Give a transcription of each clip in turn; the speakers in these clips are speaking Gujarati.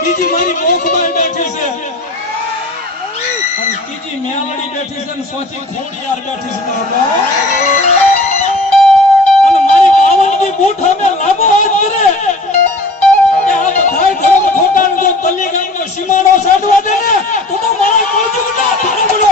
બીજી મારી મોખમાં બેઠી છે અને ત્રીજી મેલડી બેઠી છે અને સોચી ખોડિયાર બેઠી છે અને મારી બાવનની બૂઠ અમે લાંબો હાથ કરે કે આ બધા ધર્મ ખોટાનો જો તલી ગામનો સીમાડો સાડવા દે ને તો મારા કળજુગના ધર્મનો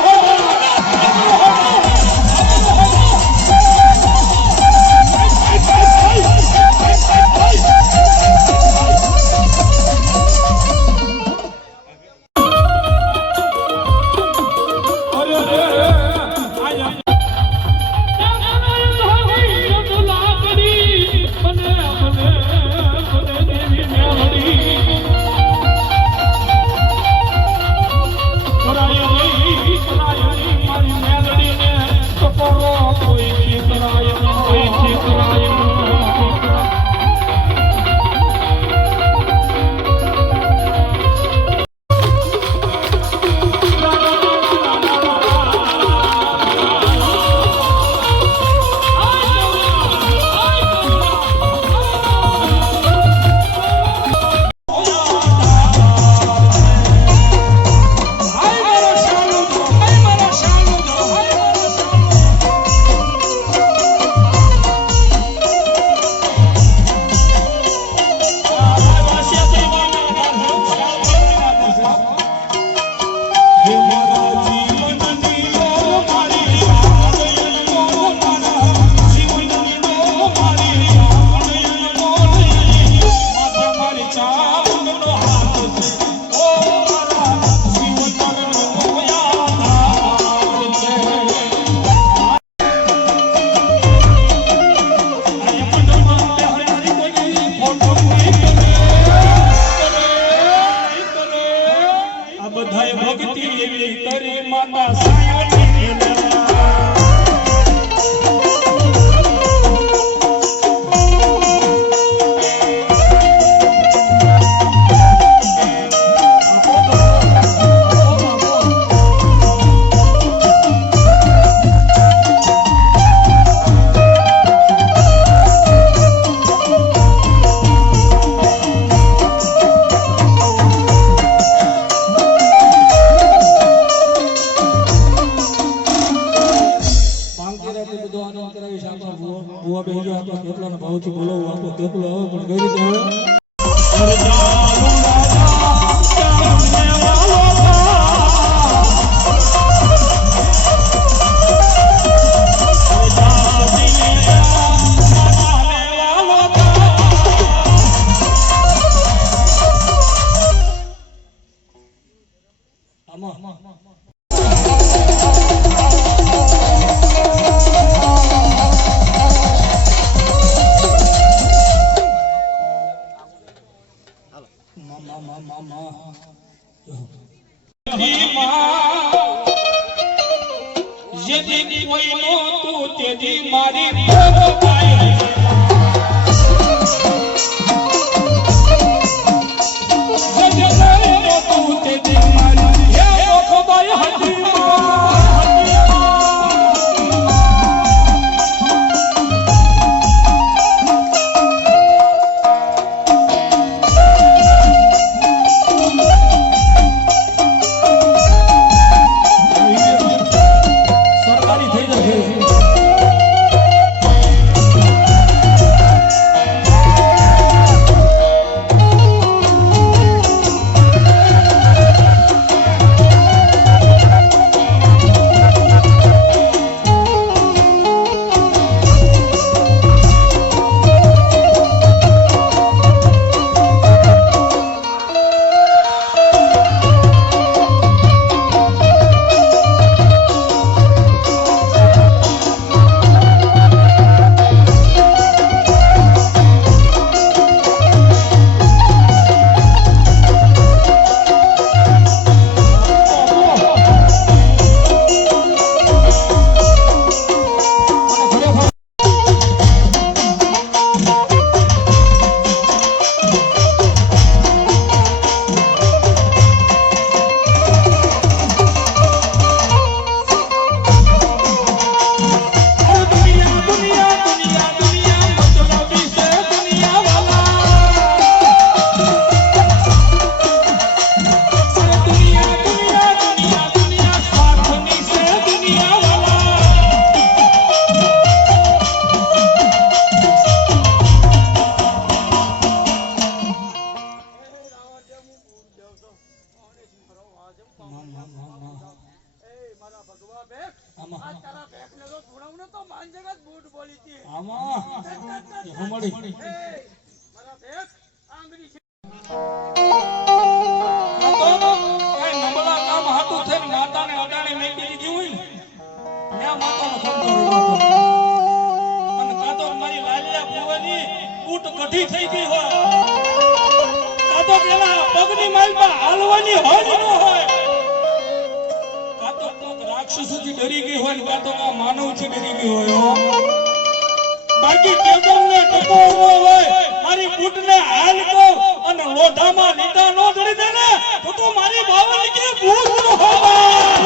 સરકારી થઈ જશે આમાં હમડી માતાને અડાણી મેકી દીધી હોય ને ત્યાં માતાનો ખોટો રહ્યો અને કાં તો મારી લાલિયા ભુવાની બૂટ કઢી થઈ ગઈ હોય કાં તો પેલા પગની માલમાં હાલવાની હોય ન હોય કાં તો કોક રાક્ષસોથી ડરી ગઈ હોય ને કાં તો આ માનવથી ડરી ગઈ હોય બાકી કેદમને ટકો હોય મારી બૂટને હાલ કહો અને લોઢામાં લીટા નો ધરી દે ને તો મારી બાવલી કે ભૂત ન હોય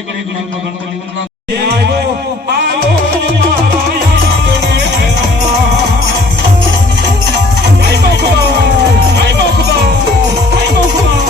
એકડે એકડે ગણતરી ઉમરા આવ્યો મારા યાદને જય બખુદા જય બખુદા જય બખુદા